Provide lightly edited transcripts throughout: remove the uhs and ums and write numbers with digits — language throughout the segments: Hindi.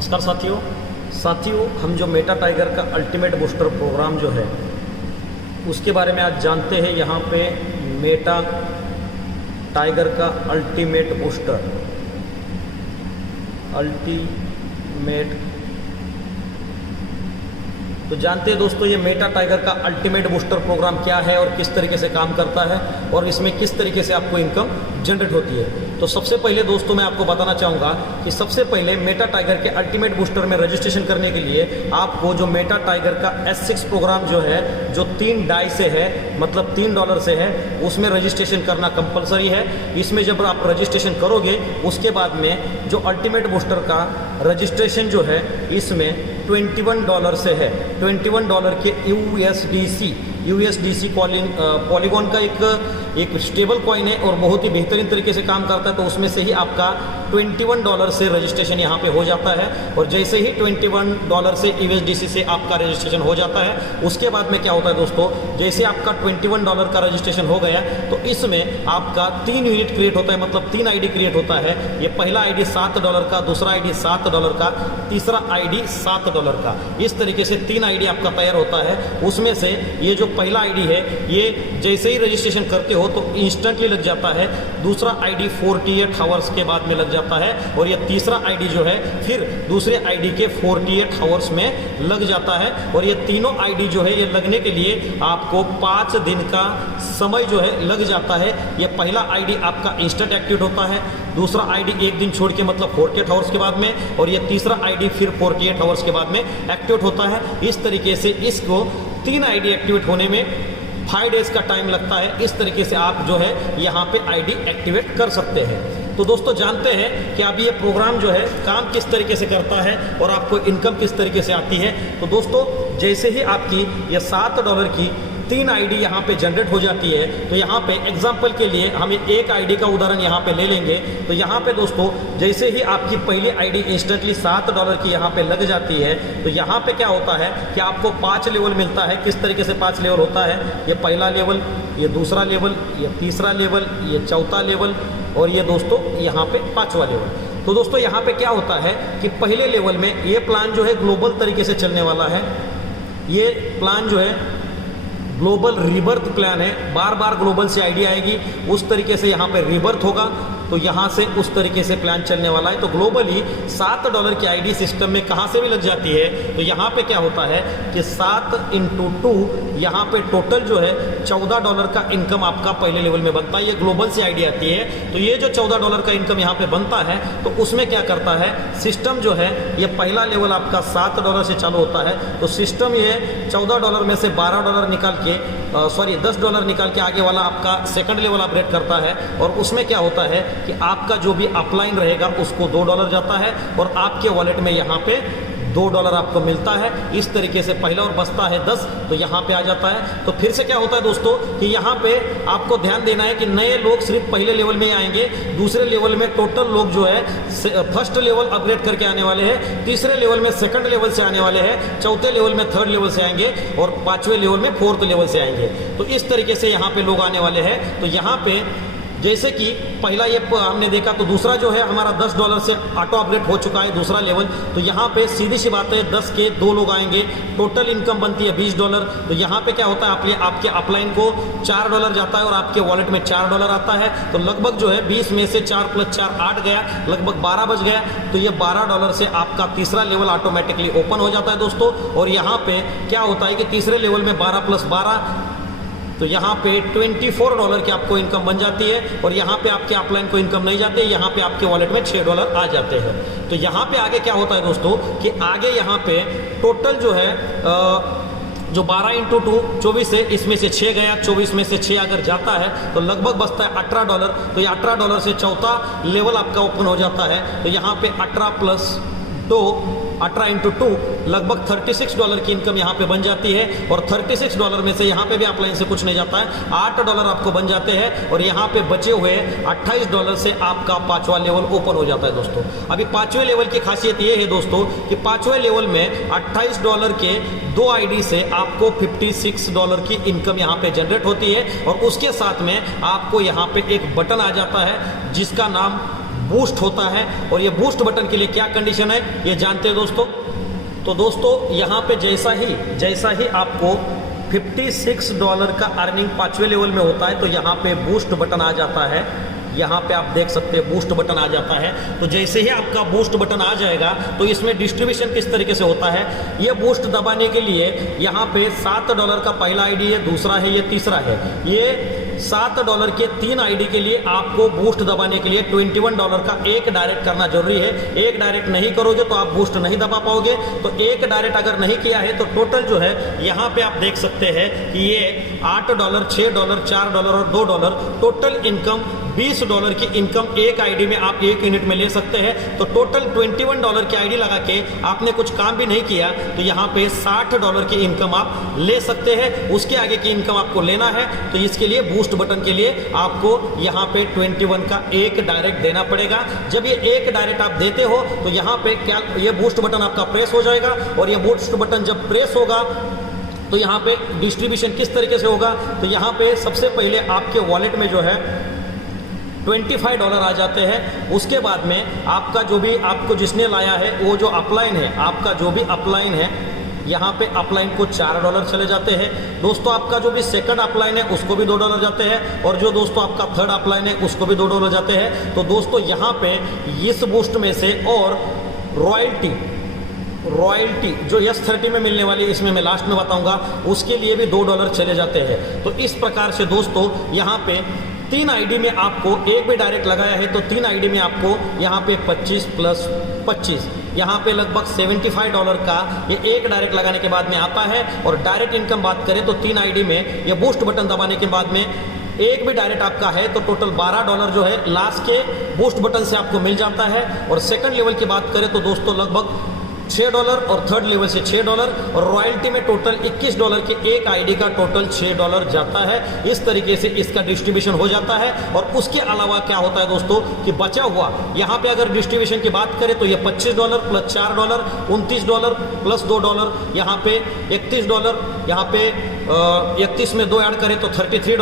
नमस्कार साथियों, हम जो मेटा टाइगर का अल्टीमेट बूस्टर प्रोग्राम जो है उसके बारे में आज जानते हैं। यहाँ पे मेटा टाइगर का अल्टीमेट बूस्टर तो जानते हैं दोस्तों, ये मेटा टाइगर का अल्टीमेट बूस्टर प्रोग्राम क्या है और किस तरीके से काम करता है और इसमें किस तरीके से आपको इनकम जनरेट होती है। तो सबसे पहले दोस्तों मैं आपको बताना चाहूँगा कि सबसे पहले मेटा टाइगर के अल्टीमेट बूस्टर में रजिस्ट्रेशन करने के लिए आपको जो मेटा टाइगर का S6 प्रोग्राम जो है, जो 3 डाई से है, मतलब $3 से है, उसमें रजिस्ट्रेशन करना कंपलसरी है। इसमें जब आप रजिस्ट्रेशन करोगे उसके बाद में जो अल्टीमेट बूस्टर का रजिस्ट्रेशन जो है इसमें $21 से है। $21 के USDC पॉलीगॉन का एक स्टेबल कॉइन है और बहुत ही बेहतरीन तरीके से काम करता है। तो उसमें से ही आपका $21 से रजिस्ट्रेशन यहाँ पे हो जाता है। और जैसे ही $21 से USDC से आपका रजिस्ट्रेशन हो जाता है, उसके बाद में क्या होता है दोस्तों, जैसे आपका $21 का रजिस्ट्रेशन हो गया तो इसमें आपका 3 यूनिट क्रिएट होता है, मतलब 3 ID क्रिएट होता है। ये पहला ID $7 का, दूसरा ID $7 का, तीसरा ID $7 का। इस तरीके से 3 ID आपका तैयार होता है। उसमें से ये जो पहला ID है, ये जैसे ही रजिस्ट्रेशन करते हो तो इंस्टेंटली लग जाता है। दूसरा ID 48 आवर्स के बाद में लग जाता है और ये तीसरा ID जो है फिर दूसरे ID के 48 आवर्स में लग जाता है। और ये तीनों ID जो है ये लगने के लिए आपको 5 दिन का समय जो है लग जाता है। ये पहला ID आपका इंस्टेंट एक्टिवेट होता है, दूसरा ID 1 दिन छोड़ के मतलब 48 आवर्स के बाद में, और ये तीसरा ID फिर 48 आवर्स के बाद में एक्टिवेट होता है। इस तरीके से इसको 3 ID एक्टिवेट होने में 5 डेज का टाइम लगता है। इस तरीके से आप जो है यहाँ पे ID एक्टिवेट कर सकते हैं। तो दोस्तों जानते हैं कि अभी ये प्रोग्राम जो है काम किस तरीके से करता है और आपको इनकम किस तरीके से आती है। तो दोस्तों जैसे ही आपकी ये $7 की 3 ID यहाँ पे जनरेट हो जाती है, तो यहाँ पे एग्जाम्पल के लिए हम एक ID का उदाहरण यहाँ पे ले लेंगे। तो यहाँ पे दोस्तों जैसे ही आपकी पहली ID इंस्टेंटली $7 की यहाँ पे लग जाती है, तो यहाँ पे क्या होता है कि आपको 5 लेवल मिलता है। किस तरीके से 5 लेवल होता है, ये पहला लेवल, ये दूसरा लेवल, ये तीसरा लेवल, ये चौथा लेवल और ये दोस्तों यहाँ पे 5वां लेवल। तो दोस्तों यहाँ पे क्या होता है कि पहले लेवल में ये प्लान जो है ग्लोबल तरीके से चलने वाला है। ये प्लान जो है ग्लोबल रिबर्थ प्लान है, बार बार ग्लोबल से ID आएगी, उस तरीके से यहाँ पे रिबर्थ होगा, तो यहाँ से उस तरीके से प्लान चलने वाला है। तो ग्लोबली $7 की ID सिस्टम में कहाँ से भी लग जाती है। तो यहाँ पे क्या होता है कि 7 × 2 यहाँ पे टोटल जो है $14 का इनकम आपका पहले लेवल में बनता है। ये ग्लोबल से ID आती है। तो ये जो $14 का इनकम यहाँ पे बनता है, तो उसमें क्या करता है सिस्टम जो है, ये पहला लेवल आपका $7 से चालू होता है। तो सिस्टम ये $14 में से $12 निकाल के $10 निकाल के आगे वाला आपका सेकंड लेवल अपग्रेड करता है। और उसमें क्या होता है कि आपका जो भी अपलाइन रहेगा उसको $2 जाता है और आपके वॉलेट में यहाँ पे $2 आपको मिलता है। इस तरीके से पहला और बचता है 10, तो यहाँ पे आ जाता है। तो फिर से क्या होता है दोस्तों कि यहाँ पे आपको ध्यान देना है कि नए लोग सिर्फ पहले लेवल में आएंगे, दूसरे लेवल में टोटल लोग जो है फर्स्ट लेवल अपग्रेड करके आने वाले हैं, तीसरे लेवल में सेकंड लेवल से आने वाले हैं, चौथे लेवल में 3rd लेवल से आएंगे और 5वें लेवल में 4th लेवल से आएंगे। तो इस तरीके से यहाँ पे लोग आने वाले हैं। तो यहाँ पे जैसे कि पहला ये हमने देखा, तो दूसरा जो है हमारा $10 से ऑटो अपग्रेड हो चुका है दूसरा लेवल। तो यहाँ पे सीधी सी बात है 10 के 2 लोग आएंगे, टोटल इनकम बनती है $20। तो यहाँ पे क्या होता है आपके अपलाइन को $4 जाता है और आपके वॉलेट में $4 आता है। तो लगभग जो है 20 में से 4 + 4 8 गया, लगभग 12 बच गया। तो ये $12 से आपका तीसरा लेवल ऑटोमेटिकली ओपन हो जाता है दोस्तों। और यहाँ पे क्या होता है कि तीसरे लेवल में 12 + 12, तो यहाँ पे $24 की आपको इनकम बन जाती है। और यहाँ पे आपके अपलाइन को इनकम नहीं जाती है, यहाँ पे आपके वॉलेट में $6 आ जाते हैं। तो यहाँ पे आगे क्या होता है दोस्तों कि आगे यहाँ पे टोटल जो है जो 12 × 2 24 है, इसमें से 6 गया, 24 में से 6 अगर जाता है तो लगभग बचता है $18। तो ये $18 से चौथा लेवल आपका ओपन हो जाता है। तो यहाँ पे 18 + 2 18 × 2 लगभग $36 की इनकम यहाँ पे बन जाती है। और $36 में से यहाँ पे भी अपलाइन से कुछ नहीं जाता है, $8 आपको बन जाते हैं। और यहाँ पे बचे हुए $28 से आपका 5वां लेवल ओपन हो जाता है दोस्तों। अभी 5वें लेवल की खासियत ये है दोस्तों कि 5वें लेवल में $28 के 2 ID से आपको $56 की इनकम यहाँ पे जनरेट होती है। और उसके साथ में आपको यहाँ पे एक बटन आ जाता है जिसका नाम बूस्ट होता है। और ये बूस्ट बटन के लिए क्या कंडीशन है ये जानते हैं दोस्तों। तो दोस्तों यहाँ पे जैसा ही आपको $56 का अर्निंग 5वें लेवल में होता है तो यहाँ पे बूस्ट बटन आ जाता है। यहाँ पे आप देख सकते हैं बूस्ट बटन आ जाता है। तो जैसे ही आपका बूस्ट बटन आ जाएगा तो इसमें डिस्ट्रीब्यूशन किस तरीके से होता है, ये बूस्ट दबाने के लिए यहाँ पे $7 का पहला आईडी है, दूसरा है, ये तीसरा है। ये $7 के 3 आईडी के लिए आपको बूस्ट दबाने के लिए $21 का एक डायरेक्ट करना जरूरी है। एक डायरेक्ट नहीं करोगे तो आप बूस्ट नहीं दबा पाओगे। तो एक डायरेक्ट अगर नहीं किया है तो टोटल जो है यहाँ पे आप देख सकते हैं कि ये $8, $6, $4 और $2 टोटल इनकम $20 की इनकम एक आईडी में आप 1 यूनिट में ले सकते हैं। तो टोटल $21 की आईडी लगा के आपने कुछ काम भी नहीं किया तो यहाँ पे $60 की इनकम आप ले सकते हैं। उसके आगे की इनकम आपको लेना है तो इसके लिए बूस्ट बटन के लिए आपको यहाँ पे 21 का एक डायरेक्ट देना पड़ेगा। जब ये एक डायरेक्ट आप देते हो तो यहाँ पे क्या ये बूस्ट बटन आपका प्रेस हो जाएगा। और ये बूस्ट बटन जब प्रेस होगा तो यहाँ पे डिस्ट्रीब्यूशन किस तरीके से होगा, तो यहाँ पे सबसे पहले आपके वॉलेट में जो है $25 आ जाते हैं। उसके बाद में आपका जो भी आपको जिसने लाया है वो जो अपलाइन है, आपका जो भी अपलाइन है यहाँ पे अपलाइन को $4 चले जाते हैं। दोस्तों आपका जो भी सेकंड अपलाइन है उसको भी $2 जाते हैं। और जो दोस्तों आपका थर्ड अपलाइन है उसको भी $2 जाते हैं। तो दोस्तों यहाँ पे इस बूस्ट में से और रॉयल्टी जो S30 में मिलने वाली है, इसमें मैं लास्ट में बताऊंगा, उसके लिए भी $2 चले जाते हैं। तो इस प्रकार से दोस्तों यहाँ पे 3 आईडी में आपको एक भी डायरेक्ट लगाया है तो 3 आईडी में आपको यहाँ पे 25 + 25 यहाँ पे लगभग $75 का ये एक डायरेक्ट लगाने के बाद में आता है। और डायरेक्ट इनकम बात करें तो 3 आईडी में ये बूस्ट बटन दबाने के बाद में एक भी डायरेक्ट आपका है तो टोटल $12 जो है लास्ट के बूस्ट बटन से आपको मिल जाता है। और सेकंड लेवल की बात करें तो दोस्तों लगभग $6 और थर्ड लेवल से $6 और रॉयल्टी में टोटल $21 के एक आईडी का टोटल $6 जाता है। इस तरीके से इसका डिस्ट्रीब्यूशन हो जाता है। और उसके अलावा क्या होता है दोस्तों कि बचा हुआ यहाँ पे अगर डिस्ट्रीब्यूशन की बात करें तो ये $25 + $4 $29 + $2 यहाँ पे $31 यहाँ पे 31 में 2 ऐड करें तो $33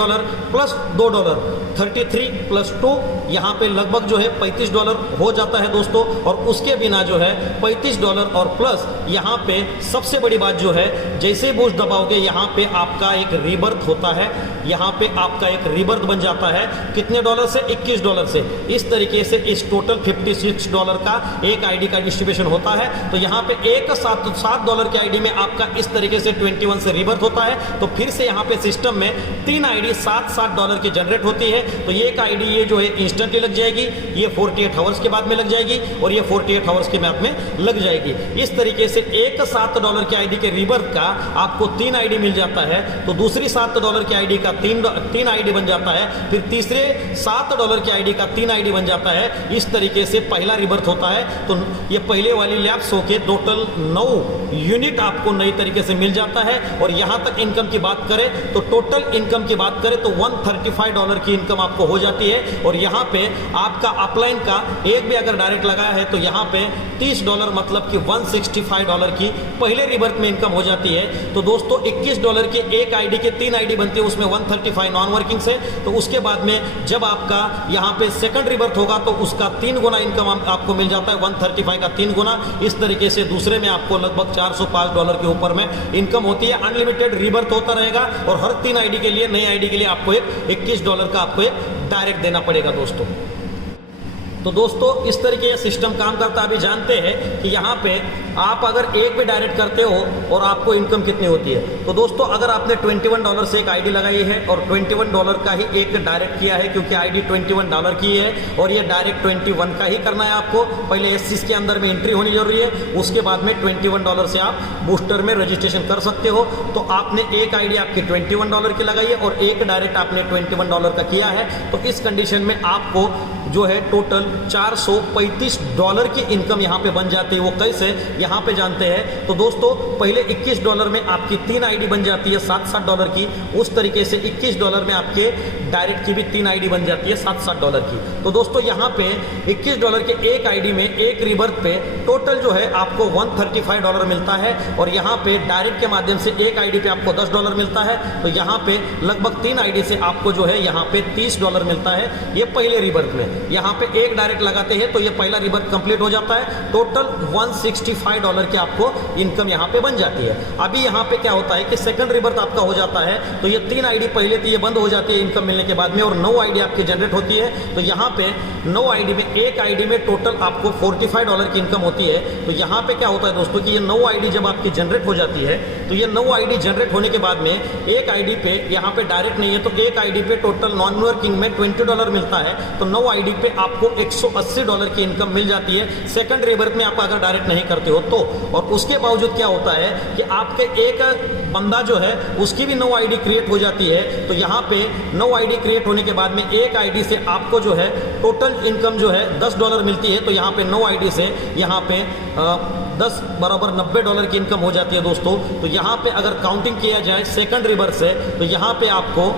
+ $2 33 + 2 यहाँ पे लगभग जो है $35 हो जाता है दोस्तों। और उसके बिना जो है $35 और प्लस यहाँ पे सबसे बड़ी बात जो है जैसे बूस्ट दबाओगे यहाँ पे आपका एक रीबर्थ होता है। यहाँ पे आपका एक रीबर्थ बन जाता है कितने डॉलर से, $21 से। इस तरीके से इस टोटल $56 का एक आईडी का डिस्ट्रीब्यूशन होता है। तो यहाँ पे एक $7 के आईडी में आपका इस तरीके से 21 से रीबर्थ होता है। तो फिर से यहाँ पे सिस्टम में 3 आईडी $7 की जनरेट होती है। तो ये एक आईडी ये जो है इंस्टेंटली लग जाएगी, ये 48 आवर्स के बाद में लग जाएगी और ये 48 आवर्स के बाद में लग जाएगी। इस तरीके से एक $7 के आईडी के रीबर्थ का आपको 3 आईडी मिल जाता है। तो दूसरी $7 के आईडी का 3 आईडी बन जाता है। फिर तीसरे $7 के आईडी का 3 आईडी बन जाता है। इस तरीके से पहला रीबर्थ होता है। तो ये पहले वाली लैप्स होके टोटल 9 यूनिट आपको नई तरीके से मिल जाता है। और यहाँ तक इनकम की बात करें तो टोटल इनकम की बात करें तो $135 की इनकम आपको हो जाती है। और यहाँ पे आपका अपलाइन का एक भी अगर डायरेक्ट लगाया है तो यहाँ पे $30 मतलब कि $165 की पहले रिबर्थ में इनकम हो जाती है। तो दोस्तों $21 के एक आईडी के 3 आईडी बनते हैं, उसमें 135 नॉन वर्किंग से। तो उसके बाद में जब आपका यहाँ पे सेकंड रिबर्थ होगा तो उसका 3 गुना इनकम आपको मिल जाता है, 135 का 3 गुना। इस तरीके से दूसरे में आपको लगभग $405 के ऊपर में इनकम होती है। अनलिमिटेड रिबर्थ होता रहेगा और हर 3 आईडी के लिए, नई आईडी के लिए आपको एक $21 का आपको एक डायरेक्ट देना पड़ेगा दोस्तों। तो दोस्तों इस तरीके से सिस्टम काम करता है। अभी जानते हैं कि यहाँ पे आप अगर एक भी डायरेक्ट करते हो और आपको इनकम कितनी होती है। तो दोस्तों अगर आपने $21 से एक आईडी लगाई है और $21 का ही एक डायरेक्ट किया है, क्योंकि आईडी $21 की है और ये डायरेक्ट 21 का ही करना है आपको। पहले SC के अंदर में एंट्री होनी जरूरी है, उसके बाद में $21 से आप बूस्टर में रजिस्ट्रेशन कर सकते हो। तो आपने एक आईडी आपकी $21 की लगाई है और एक डायरेक्ट आपने $21 का किया है। तो इस कंडीशन में आपको जो है टोटल $435 की इनकम यहाँ पे बन जाती है। वो कैसे, यहाँ पे जानते हैं। तो दोस्तों पहले $21 में आपकी 3 आईडी बन जाती है $7 की। उस तरीके से $21 में आपके डायरेक्ट की भी 3 आईडी बन जाती है $7 की। तो दोस्तों यहाँ पे $21 के एक आईडी में एक रिबर्थ पे टोटल जो है आपको $135 मिलता है। और यहाँ पे डायरेक्ट के माध्यम से एक आईडी पे आपको $10 मिलता है। तो यहाँ पे लगभग 3 आईडी से आपको जो है यहाँ पे $30 मिलता है, ये पहले रिबर्थ में। यहाँ पे एक डायरेक्ट लगाते हैं तो ये पहला रिबर्थ कंप्लीट हो जाता है। टोटल $165 की आपको इनकम यहाँ पे बन जाती है। अभी यहाँ पे क्या होता है कि सेकंड रिबर्थ आपका हो जाता है तो ये 3 आईडी पहले थी, ये बंद हो जाती है इनकम मिलने के बाद में, और 9 आईडी आपकी जनरेट होती है। तो यहाँ पे 9 आईडी में एक आईडी में टोटल आपको $45 की इनकम होती है। तो यहाँ पे क्या होता है दोस्तों कि ये 9 आईडी जब आपकी जनरेट हो जाती है तो ये 9 आईडी जनरेट होने के बाद में एक आईडी पे यहाँ पे डायरेक्ट नहीं है तो एक आईडी पे टोटल नॉन वर्किंग में $20 मिलता है। तो 9 आईडी पे आपको $180 की इनकम मिल जाती है सेकंड रिबर्थ में आप अगर डायरेक्ट नहीं करते हो तो। और उसके बावजूद क्या होता है कि आपके एक बंदा जो है उसकी भी 9 आईडी क्रिएट हो जाती है। तो यहाँ पे 9 आईडी क्रिएट होने के बाद में एक आईडी से आपको जो है टोटल इनकम जो है $10 मिलती है। तो यहाँ पे 9 आईडी से यहाँ पे 10 बराबर $90 की इनकम हो जाती है दोस्तों। तो यहाँ पे अगर काउंटिंग किया जाए सेकंड रिबर्थ से तो यहाँ पे आपको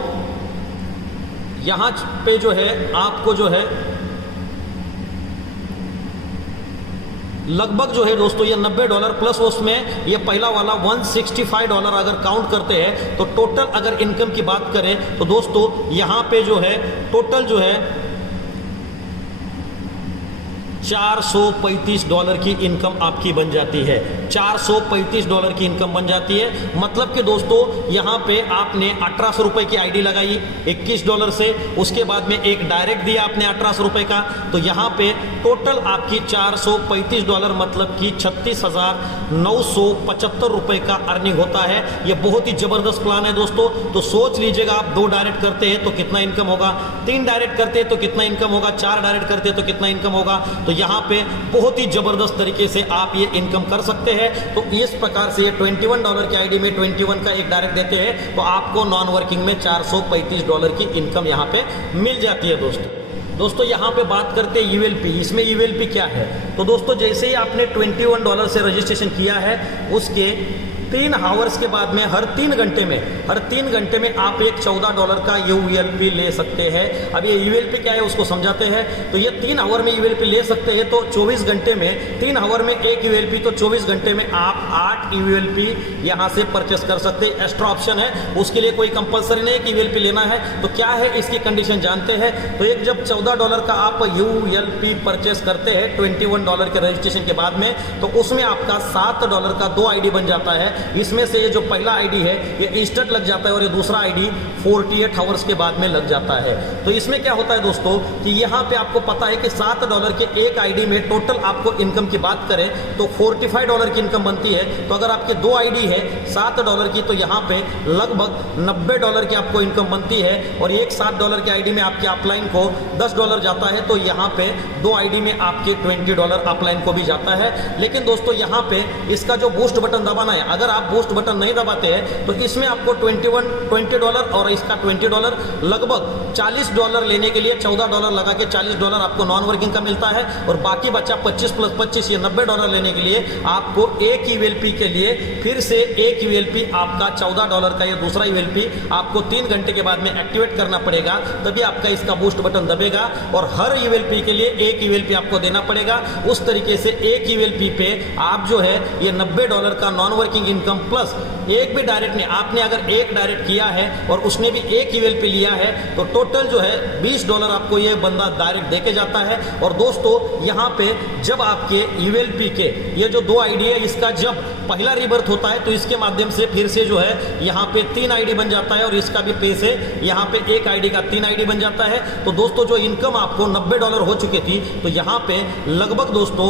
यहाँ पे जो है आपको जो है लगभग जो है दोस्तों ये $90 प्लस उसमें ये पहला वाला $165 अगर काउंट करते हैं तो टोटल अगर इनकम की बात करें तो दोस्तों यहाँ पे जो है टोटल जो है $435 की इनकम आपकी बन जाती है। $435 की इनकम बन जाती है। मतलब कि दोस्तों यहाँ पे आपने 1800 रुपए की आईडी लगाई $21 से, उसके बाद में एक डायरेक्ट दिया आपने 1800 रुपए का, तो यहाँ पे टोटल आपकी $435 मतलब कि 36,975 रुपए का अर्निंग होता है। ये बहुत ही जबरदस्त प्लान है दोस्तों। तो सोच लीजिएगा आप 2 डायरेक्ट करते हैं तो कितना इनकम होगा, 3 डायरेक्ट करते हैं तो कितना इनकम होगा, 4 डायरेक्ट करते हैं तो कितना इनकम होगा। तो यहाँ पे बहुत ही जबरदस्त तरीके से आप ये इनकम कर सकते हैं। तो इस प्रकार से ये $21 की आईडी में 21 का एक डायरेक्ट देते हैं तो आपको नॉन वर्किंग में $435 की इनकम यहाँ पे मिल जाती है दोस्तों यहाँ पे बात करते हैं यूएलपी। इसमें यूएलपी क्या है तो दोस्तों जैसे ही आपने $21 से रजिस्ट्रेशन किया है उसके 3 आवर्स के बाद में हर 3 घंटे में आप एक $14 का यूएलपी ले सकते हैं। अब ये यूएलपी क्या है उसको समझाते हैं। तो ये 3 आवर में यूएलपी ले सकते हैं तो 24 घंटे में 3 आवर में एक यूएलपी, तो 24 घंटे में आप 8 यूएलपी यहाँ से परचेस कर सकते हैं। एक्स्ट्रा ऑप्शन है, उसके लिए कोई कंपलसरी नहीं है कि यूएलपी लेना है। तो क्या है इसकी कंडीशन जानते हैं। तो एक जब $14 का आप यूएलपी परचेस करते हैं $21 के रजिस्ट्रेशन के बाद में तो उसमें आपका $7 का 2 आईडी बन जाता है। इसमें से ये जो पहला आईडी है ये इंस्टेंट लग जाता है और ये दूसरा आईडी 48 आवर्स के बाद में लग जाता है। तो इसमें क्या होता है दोस्तों कि यहाँ पे आपको पता है कि $7 के एक आईडी में टोटल आपको इनकम की बात करें तो $45 की इनकम बनती है। तो अगर आपके 2 आईडी है $7 की तो यहाँ पे लगभग $90 की आपको इनकम बनती है। और एक $7 के आईडी में आपके अपलाइन को $10 जाता है तो यहाँ पे 2 आईडी में आपके $20 अपलाइन को भी जाता है। लेकिन दोस्तों यहाँ पे इसका जो बूस्ट बटन दबाना है, अगर आप बूस्ट बटन नहीं दबाते हैं तो इसमें आपको $20 और इसका $20 लगभग $40 लेने के लिए $14 लगा के $40 आपको नॉन वर्किंग का मिलता है। और बाकी बचा 25 + 25 ये $90 लेने के लिए आपको एक यूएलपी के लिए फिर से एक यूएलपी आपका $14 का ये दूसरा यूएलपी आपको 3 घंटे के बाद में एक्टिवेट करना पड़ेगा, तभी आपका इसका बूस्ट बटन दबेगा। और हर यूएलपी के लिए एक यूएलपी आपको देना पड़ेगा। उस तरीके से एक यूएलपी पे आप जो है ये $90 का नॉन वर्किंग इनकम प्लस एक भी डायरेक्ट नहीं, आपने अगर एक डायरेक्ट किया है और उसने भी एक यूएलपी लिया है तो टोटल जो है $20 आपको ये बंदा डायरेक्ट देके जाता है। और दोस्तों यहाँ पे जब आपके यूएलपी के ये जो 2 आईडी है इसका जब पहला रिबर्थ होता है तो इसके माध्यम से फिर से जो है यहाँ पे 3 आईडी बन जाता है और इसका भी पे से यहाँ पे एक आईडी का 3 आईडी बन जाता है। तो दोस्तों जो इनकम आपको $90 हो चुकी थी तो यहाँ पे लगभग दोस्तों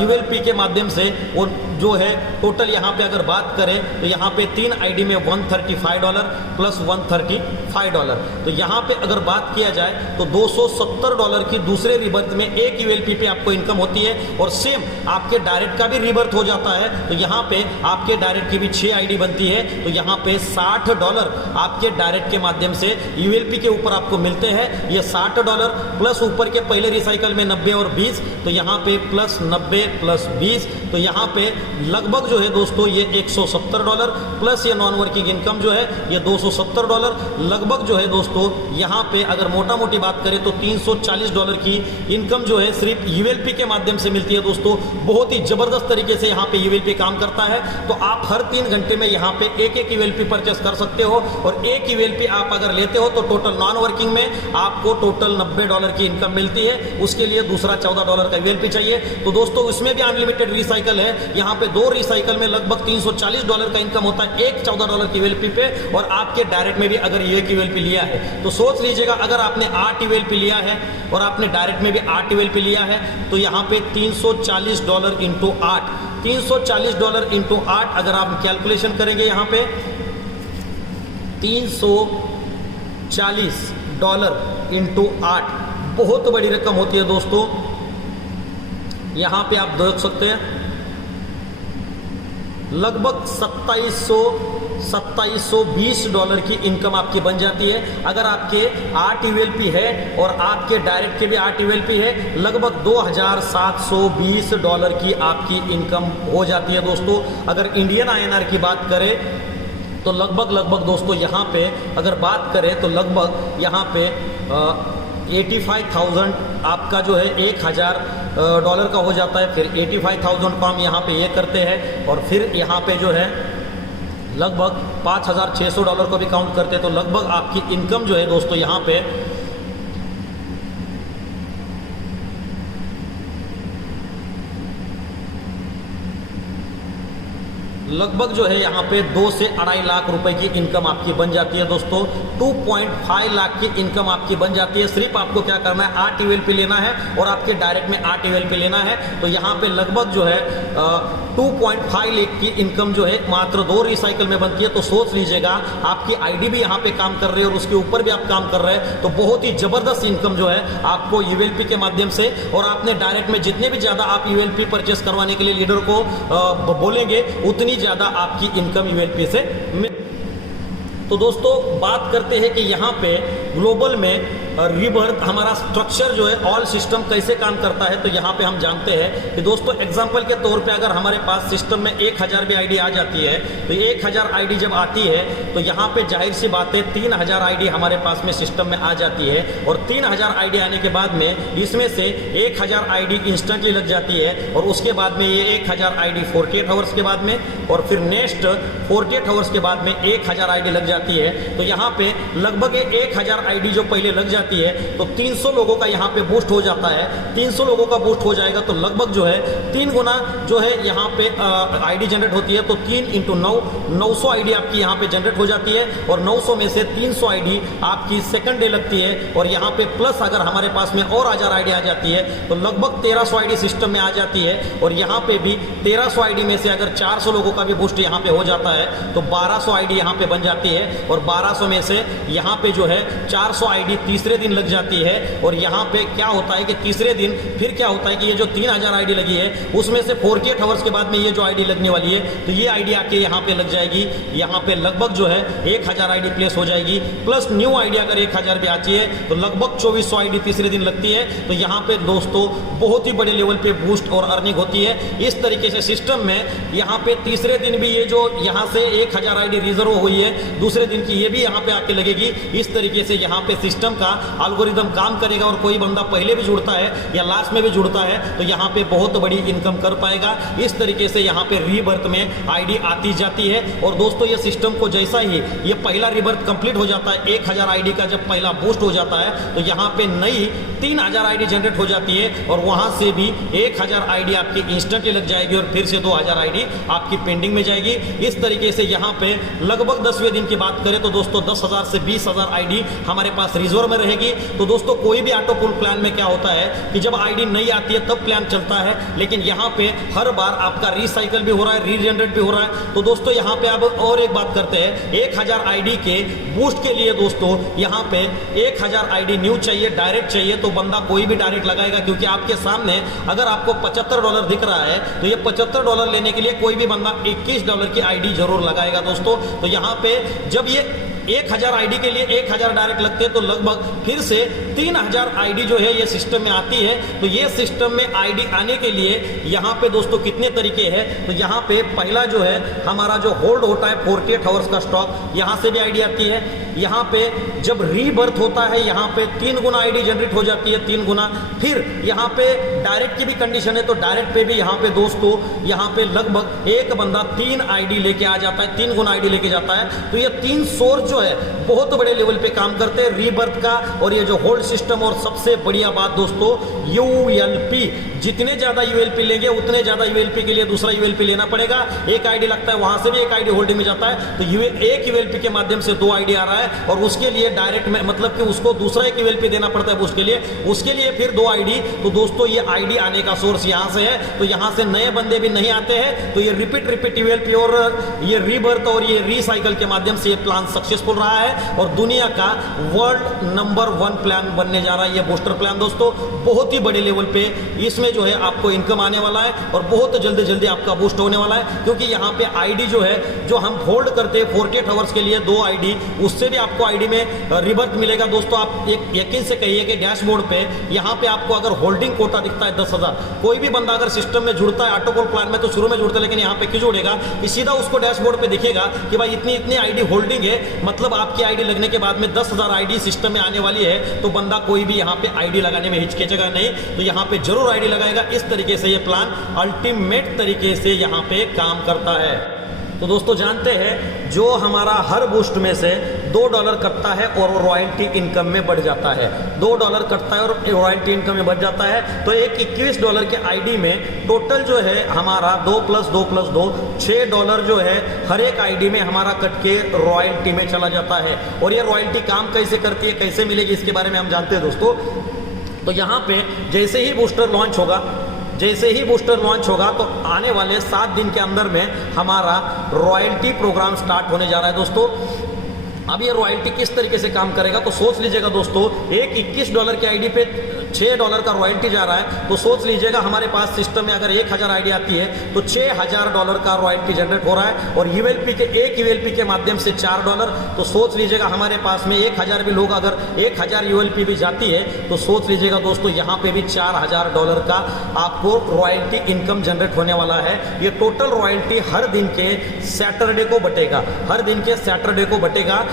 यूएलपी के माध्यम से वो जो है टोटल यहाँ पे अगर बात करें तो यहाँ पे 3 आईडी में $135 प्लस $135। तो यहाँ पे अगर बात किया जाए तो $270 की दूसरे रिबर्थ में एक यूएलपी पे आपको इनकम होती है। और सेम आपके डायरेक्ट का भी रिबर्थ हो जाता है तो यहाँ पे आपके डायरेक्ट की भी 6 आईडी बनती है। तो यहाँ पे $60 आपके डायरेक्ट के माध्यम से यूएलपी के ऊपर आपको मिलते हैं। ये $60 प्लस ऊपर के पहले रिसाइकल में 90 और 20 तो यहाँ पे प्लस 90 प्लस 20 तो यहाँ पे लगभग जो है दोस्तों ये $170 $200 प्लस ये नॉन वर्किंग इनकम जो है ये $270, लगभग जो है दोस्तों यहाँ पे अगर मोटा मोटी बात करें तो $340 की इनकम जो है सिर्फ यूएलपी के माध्यम से मिलती है दोस्तों। बहुत ही जबरदस्त तरीके से यहाँ पे यूएलपी काम करता है। तो आप हर 3 घंटे में यहाँ पे एक यूएलपी परचेस कर सकते हो, और एक यूएलपी आप अगर लेते हो तो टोटल नॉन वर्किंग में आपको टोटल $90 की इनकम मिलती है। उसके लिए दूसरा $14 का यूएलपी चाहिए। तो दोस्तों उसमें भी अनलिमिटेड रिसाइकल है। यहाँ पे 2 रिसाइकल में लगभग $340 का इनकम होता है एक $14 की यूएलपी पे, और आपके डायरेक्ट में भी अगर एक यूएलपी लिया है तो सोच लीजिएगा अगर आपने 8 यूएलपी लिया है और आपने डायरेक्ट में भी 8 यूएलपी लिया है तो यहाँ पे $340 इंटू 8, $340 इंटू 8 अगर आप कैलकुलेशन करेंगे यहाँ पे $340 इंटू 8 बहुत बड़ी रकम होती है दोस्तों। यहाँ पे आप देख सकते हैं लगभग $2720 की इनकम आपकी बन जाती है। अगर आपके 8 यूएलपी है और आपके डायरेक्ट के भी 8 यूएलपी है, लगभग $2720 की आपकी इनकम हो जाती है दोस्तों। अगर इंडियन आईएनआर की बात करें तो लगभग दोस्तों यहाँ पे अगर बात करें तो लगभग यहाँ पे 85,000 आपका जो है $1,000 का हो जाता है। फिर 85,000 को हम यहाँ पे ये करते हैं और फिर यहाँ पे जो है लगभग $5,600 को भी काउंट करते हैं। तो लगभग आपकी इनकम जो है दोस्तों यहाँ पे लगभग जो है यहाँ पे 2 से 2.5 लाख रुपए की इनकम आपकी बन जाती है दोस्तों। 2.5 लाख की इनकम आपकी बन जाती है। सिर्फ आपको क्या करना है 8 यूएलपी लेना है और आपके डायरेक्ट में 8 यूएलपी लेना है। तो यहाँ पे लगभग जो है 2.5 लाख की इनकम जो है मात्र 2 रिसाइकल में बनती है। तो सोच लीजिएगा आपकी आईडी भी यहाँ पे काम कर रही है और उसके ऊपर भी आप काम कर रहे हैं, तो बहुत ही जबरदस्त इनकम जो है आपको यूएलपी के माध्यम से, और आपने डायरेक्ट में जितने भी ज्यादा आप यूएलपी परचेस करवाने के लिए लीडर को बोलेंगे उतनी ज्यादा आपकी इनकम यूएलपी से मिल। तो दोस्तों बात करते हैं कि यहाँ पे ग्लोबल में रीबर्थ हमारा स्ट्रक्चर जो है ऑल सिस्टम कैसे काम करता है। तो यहाँ पे हम जानते हैं कि दोस्तों एग्जांपल के तौर पे अगर हमारे पास सिस्टम में 1000 भी आईडी आ जाती है तो 1000 आईडी जब आती है तो यहाँ पे जाहिर सी बात है 3000 आईडी हमारे पास में सिस्टम में आ जाती है, और 3000 आईडी आने के बाद में इसमें से 1000 आईडी इंस्टेंटली लग जाती है, और उसके बाद में ये 1000 आईडी 48 आवर्स के बाद में, और फिर नेक्स्ट 48 आवर्स के बाद में 1000 आईडी लग जाती है। तो यहाँ पे लगभग 1000 आईडी जो पहले लग जाती है तो 300 लोगों का यहाँ पे बूस्ट हो जाता है। 300 लोगों का बूस्ट हो जाएगा तो लगभग जो है 3 गुना जो है यहाँ पे आईडी जनरेट होती है। तो 3 इंटू 9 900 आईडी आपकी यहाँ पे जनरेट हो जाती है, और 900 में से 300 आईडी आपकी सेकंड डे लगती है, और यहाँ पे प्लस अगर हमारे पास में और 1000 आईडी आ जाती है तो लगभग 1300 आईडी सिस्टम में आ जाती है। और यहाँ पे भी 1300 आईडी में से अगर 400 लोगों का भी बूस्ट यहाँ पे हो जाता है तो 1200 आईडी यहाँ पे बन जाती है, और 1200 में से यहाँ पे जो है 400 आईडी तीसरे दिन लग जाती है। और यहाँ पे क्या होता है कि तीसरे दिन फिर क्या होता है कि ये जो 3000 आईडी लगी है उसमें से 48 आवर्स के बाद में ये जो आईडी लगने वाली है तो ये आईडी आके यहाँ पे लग जाएगी। यहाँ पे लगभग जो है 1000 आईडी प्लेस हो जाएगी, प्लस न्यू आईडी अगर 1000 भी आती है तो लगभग 2400 आईडी तीसरे दिन लगती है। तो यहाँ पे दोस्तों बहुत ही बड़े लेवल पे बूस्ट और अर्निंग होती है। इस तरीके से सिस्टम में यहाँ पे तीसरे दिन भी ये जो यहाँ से 1000 आईडी रिजर्व हुई है दूसरे दिन की, ये भी यहाँ पे आके लगेगी। इस तरीके से यहाँ पे सिस्टम का एल्गोरिदम काम करेगा, और कोई बंदा पहले भी जुड़ता है या लास्ट में भी जुड़ता है तो यहाँ पे बहुत बड़ी इनकम कर पाएगा। इस तरीके से यहाँ पे रीबर्थ में आईडी आती जाती है। और दोस्तों ये सिस्टम को जैसा ही ये पहला रीबर्थ कंप्लीट हो जाता है, 1000 आईडी का जब पहला बूस्ट हो जाता है तो यहाँ पे नई 3000 आईडी जनरेट हो जाती है, और वहां से भी 1000 आईडी आपकी इंस्टेंटली लग जाएगी, और फिर से 2000 आईडी आपकी पेंडिंग में जाएगी। इस तरीके से यहाँ पे लगभग 10वें दिन की बात करें तो दोस्तों 10,000 से 20,000 आईडी हमारे पास रिजर्व में रहेगी। तो दोस्तों कोई भी ऑटो पुल प्लान में क्या होता है कि जब आईडी नहीं आती है तब प्लान चलता है, लेकिन यहाँ पे हर बार आपका रिसाइकल भी हो रहा है, रीजनरेट भी हो रहा है। तो दोस्तों यहाँ पे अब और एक बात करते हैं, 1000 आईडी के बूस्ट के लिए दोस्तों यहाँ पे 1000 आईडी न्यू चाहिए, डायरेक्ट चाहिए, तो बंदा कोई भी डायरेक्ट लगाएगा, क्योंकि आपके सामने अगर आपको $75 दिख रहा है तो ये $75 लेने के लिए कोई भी बंदा $21 की आईडी जरूर लगाएगा दोस्तों। तो यहाँ पे जब ये 1000 आईडी के लिए 1000 डायरेक्ट लगते हैं, तो लगभग फिर से 3000 आईडी जो है ये सिस्टम में आती है। तो ये सिस्टम में आईडी आने के लिए यहाँ पे दोस्तों कितने तरीके हैं, तो यहाँ पे पहला जो है हमारा जो होल्ड होता है 48 आवर्स का स्टॉक, यहाँ से भी आईडी आती है। यहाँ पे जब रीबर्थ होता है यहाँ पे 3 गुना आईडी जनरेट हो जाती है, 3 गुना। फिर यहाँ पे डायरेक्ट की भी कंडीशन है, तो डायरेक्ट पे भी यहाँ पे दोस्तों यहाँ पे लगभग एक बंदा 3 आईडी लेके आ जाता है, 3 गुना आईडी लेके जाता है। तो ये 3 सोर्स जो है बहुत बड़े लेवल पे काम करते हैं, रीबर्थ का और ये जो होल्ड सिस्टम। और सबसे बढ़िया बात दोस्तों यूएलपी, जितने ज्यादा यूएलपी लेंगे उतने ज्यादा यूएलपी के लिए दूसरा यूएलपी लेना पड़ेगा। एक आईडी लगता है, वहां से भी एक आईडी होल्डिंग में जाता है, तो एक यूएलपी के माध्यम से 2 आईडी आ रहा है और उसके लिए डायरेक्ट में मतलब कि उसको दूसरा एक यूएलपी देना पड़ता है उसके लिए फिर 2 आईडी। तो दोस्तों ये आईडी आने का सोर्स यहां से है, तो यहां से नए बंदे भी नहीं आते हैं। तो ये रिपीट यूएलपी और ये रीबर्थ और ये रीसाइकल के माध्यम से ये प्लान सक्सेसफुल रहा है और दुनिया का वर्ल्ड नंबर 1 प्लान बनने जा रहा है ये बूस्टर प्लान दोस्तों। बहुत ही बड़े लेवल पे इसमें जो है आपको इनकम आने वाला है और बहुत जल्दी आपका बूस्ट होने वाला है, क्योंकि यहाँ पे आईडी जो है जो हम होल्ड करते हैं 48 आवर्स के लिए 2 आईडी, उससे भी आपको आईडी में रिबर्थ मिलेगा दोस्तों। आप एक यकीन से कहिए कि डैशबोर्ड पे यहाँ पे आपको अगर होल्डिंग कोटा दिखता है 10,000, कोई भी बंदा अगर सिस्टम में जुड़ता है ऑटो कॉल प्लान में तो शुरू में जुड़ता है, लेकिन यहाँ पे क्यों जुड़ेगा कि सीधा उसको डैशबोर्ड पे दिखेगा कि भाई इतनी आईडी होल्डिंग है, मतलब आपकी आईडी लगने के बाद में 10,000 आईडी सिस्टम में आने वाली है। तो बंदा कोई भी यहाँ पे आईडी लगाने में हिचकिचेगा नहीं, तो यहाँ पे जरूर आईडी लगाएगा। इस तरीके से ये प्लान अल्टीमेट तरीके से यहाँ पे काम करता है। तो दोस्तों जानते हैं जो हमारा हर बूस्ट में से $2 कटता है और रॉयल्टी इनकम में बढ़ जाता है, $2 कटता है और रॉयल्टी इनकम में बढ़ जाता है। तो एक $21 के आईडी में टोटल जो है हमारा 2 + 2 + 2 $6 जो है हर एक आईडी में हमारा कट के रॉयल्टी में चला जाता है। और ये रॉयल्टी काम कैसे करती है, कैसे मिलेगी, इसके बारे में हम जानते हैं दोस्तों। तो यहाँ पे जैसे ही बूस्टर लॉन्च होगा तो आने वाले 7 दिन के अंदर में हमारा रॉयल्टी प्रोग्राम स्टार्ट होने जा रहा है दोस्तों। अब ये रॉयल्टी किस तरीके से काम करेगा तो सोच लीजिएगा दोस्तों, एक $21 के आईडी पे $6 का रॉयल्टी जा रहा है, तो सोच लीजिएगा हमारे पास सिस्टम में अगर 1000 आईडी आती है तो $6000 का रॉयल्टी जनरेट हो रहा है। और यूएलपी के एक यूएलपी के माध्यम से $4, तो सोच लीजिएगा हमारे पास में 1000 भी लोग अगर 1000 यूएलपी भी जाती है तो सोच लीजिएगा दोस्तों यहाँ पे भी $4000 का आपको रॉयल्टी इनकम जनरेट होने वाला है। ये टोटल रॉयल्टी हर दिन के सैटरडे को बटेगा।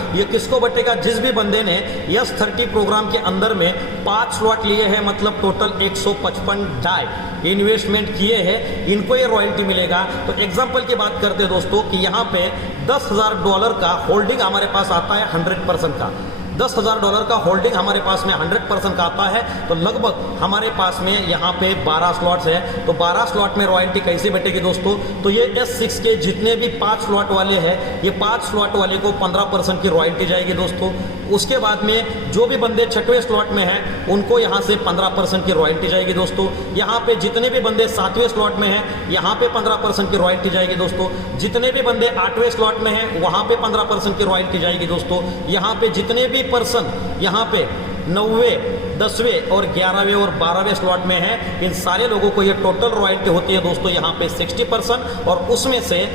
ये किसको बटेगा, जिस भी बंदे ने S30 प्रोग्राम के अंदर में 5 स्लॉट लिए हैं, मतलब टोटल 155 डाई इन्वेस्टमेंट किए हैं, इनको ये रॉयल्टी मिलेगा। तो एग्जांपल की बात करते हैं दोस्तों कि यहाँ पे $10,000 का होल्डिंग हमारे पास आता है 100% का, $10,000 का होल्डिंग हमारे पास में 100% का आता है। तो लगभग हमारे पास में यहाँ पे 12 स्लॉट्स है, तो 12 स्लॉट में रॉयल्टी कैसे बटेगी दोस्तों, तो ये S6 के जितने भी 5 स्लॉट वाले हैं, ये 5 स्लॉट वाले को 15% की रॉयल्टी जाएगी दोस्तों। उसके बाद में जो भी बंदे 6वें स्लॉट में हैं उनको यहाँ से 15% की रॉयल्टी जाएगी दोस्तों। यहाँ पे जितने भी बंदे 7वें स्लॉट में हैं यहाँ पे 15% की रॉयल्टी जाएगी दोस्तों। जितने भी बंदे 8वें स्लॉट में हैं वहाँ पे 15% की रॉयल्टी जाएगी दोस्तों। यहाँ पे जितने भी पर्सन यहाँ पे 9वें 10वें और 11वें और 12वें स्लॉट में है, इन सारे लोगों को ये टोटल रॉयल्टी होती है दोस्तों यहाँ पे 60%। और उसमें से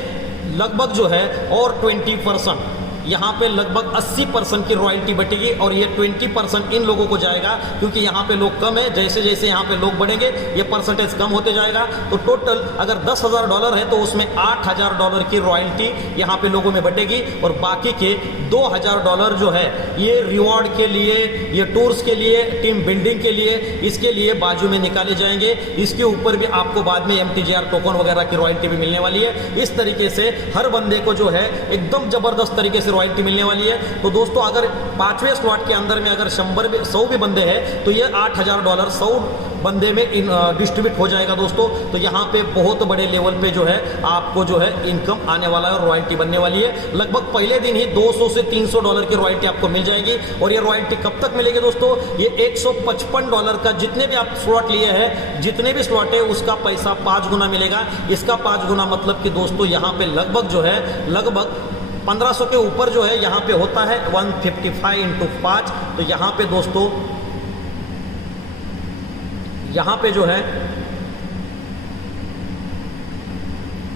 लगभग जो है और 20% यहाँ पे लगभग 80% की रॉयल्टी बटेगी और ये 20% इन लोगों को जाएगा, क्योंकि यहाँ पे लोग कम है। जैसे जैसे यहाँ पे लोग बढ़ेंगे ये परसेंटेज कम होते जाएगा। तो टोटल अगर $10,000 है तो उसमें $8,000 की रॉयल्टी यहाँ पे लोगों में बटेगी और बाकी के $2,000 जो है ये रिवॉर्ड के लिए, ये टूर्स के लिए, टीम बिल्डिंग के लिए, इसके लिए बाजू में निकाले जाएंगे। इसके ऊपर भी आपको बाद में MTGR टोकन वगैरह की रॉयल्टी भी मिलने वाली है। इस तरीके से हर बंदे को जो है एकदम जबरदस्त तरीके से रॉयल्टी मिलने वाली है। तो दोस्तों अगर 5वें स्लॉट के अंदर में अगर 100 भी बंदे हैं तो ये $8,000 100 बंदे में डिस्ट्रीब्यूट हो जाएगा दोस्तों। तो यहाँ पे बहुत बड़े लेवल पे जो है आपको जो है इनकम आने वाला है और रॉयल्टी बनने वाली है। लगभग पहले दिन ही $200 से $300 की रॉयल्टी आपको मिल जाएगी। और ये रॉयल्टी कब तक मिलेगी दोस्तों, ये $155 का जितने भी आप स्लॉट लिए हैं, जितने भी स्लॉट है उसका पैसा 5 गुना मिलेगा। इसका 5 गुना मतलब कि दोस्तों यहाँ पे लगभग जो है लगभग 1500 के ऊपर जो है यहाँ पे होता है 155 × 5। तो यहाँ पे दोस्तों यहाँ पे जो है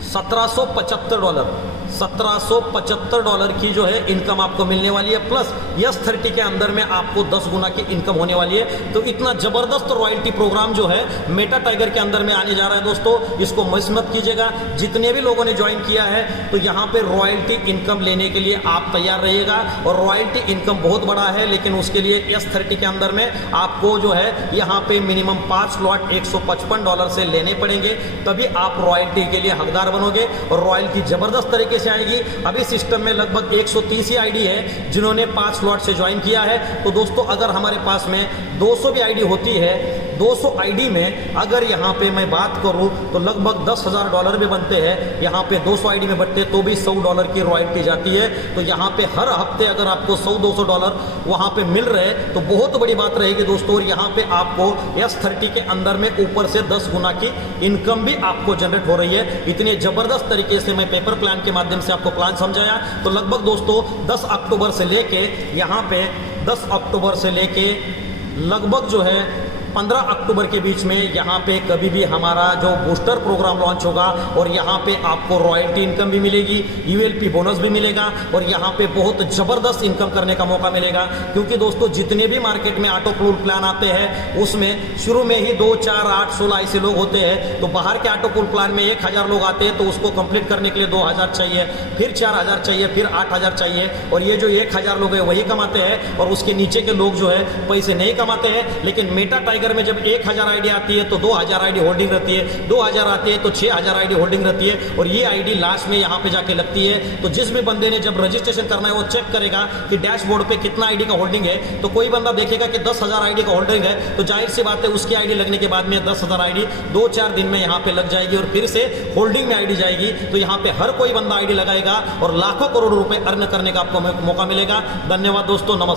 $1775 की जो है इनकम आपको मिलने वाली है, प्लस S30 के अंदर में आपको 10 गुना की इनकम होने वाली है। तो इतना जबरदस्त रॉयल्टी प्रोग्राम जो है मेटा टाइगर के अंदर में आने जा रहा है दोस्तों, इसको मिस मत कीजिएगा। जितने भी लोगों ने ज्वाइन किया है तो यहाँ पे रॉयल्टी इनकम लेने के लिए आप तैयार रहिएगा। और रॉयल्टी इनकम बहुत बड़ा है, लेकिन उसके लिए S30 के अंदर में आपको जो है यहाँ पे मिनिमम 5 स्लॉट $155 से लेने पड़ेंगे, तभी आप रॉयल्टी के लिए हकदार बनोगे। और रॉयल्टी जबरदस्त तरीके से आएगी। अभी सिस्टम में लगभग 130 ही आईडी है जिन्होंने 5 स्लॉट से ज्वाइन किया है। तो दोस्तों अगर हमारे पास में 200 भी आईडी होती है, 200 आईडी में अगर यहाँ पे मैं बात करूँ तो लगभग $10,000 भी बनते हैं। यहाँ पे 200 आईडी में बनते तो भी $100 की रॉयल्टी जाती है। तो यहाँ पे हर हफ्ते अगर आपको $100-200 वहाँ पे मिल रहे तो बहुत बड़ी बात रहेगी दोस्तों। और यहाँ पे आपको S30 के अंदर में ऊपर से 10 गुना की इनकम भी आपको जनरेट हो रही है। इतने जबरदस्त तरीके से मैं पेपर प्लान के माध्यम से आपको प्लान समझाया। तो लगभग दोस्तों 10 अक्टूबर से लेके यहाँ पे 10 अक्टूबर से लेके लगभग जो है 15 अक्टूबर के बीच में यहाँ पे कभी भी हमारा जो बूस्टर प्रोग्राम लॉन्च होगा और यहाँ पे आपको रॉयल्टी इनकम भी मिलेगी, ULP बोनस भी मिलेगा और यहाँ पे बहुत ज़बरदस्त इनकम करने का मौका मिलेगा। क्योंकि दोस्तों जितने भी मार्केट में ऑटो पूल प्लान आते हैं उसमें शुरू में ही 2, 4, 8, 16 ऐसे लोग होते हैं। तो बाहर के ऑटो पूल प्लान में 1000 लोग आते हैं तो उसको कंप्लीट करने के लिए 2000 चाहिए, फिर 4000 चाहिए, फिर 8000 चाहिए। और ये जो 1000 लोग हैं वही कमाते हैं और उसके नीचे के लोग जो है पैसे नहीं कमाते हैं। लेकिन मेटा टाइगर में जब 1000 आईडी आती है तो 2000 आईडी होल्डिंग रहती है, 2000 आती है तो 6000 आईडी होल्डिंग रहती है। और ये आईडी लास्ट में यहाँ पे जाके लगती है। तो जिस भी बंदे ने जब रजिस्ट्रेशन करना है वो चेक करेगा कि डैशबोर्ड पे कितना आईडी का होल्डिंग है। तो कोई बंदा देखेगा कि 10,000 आईडी का होल्डिंग है तो जाहिर सी बात है उसकी आईडी लगने के बाद में 10,000 आईडी 2-4 दिन में यहाँ पे लग जाएगी और फिर से होल्डिंग में आईडी जाएगी। तो यहाँ पे हर कोई बंदा आईडी लगाएगा और लाखों करोड़ों रुपए अर्न करने का आपको मौका मिलेगा। धन्यवाद दोस्तों, नमस्कार।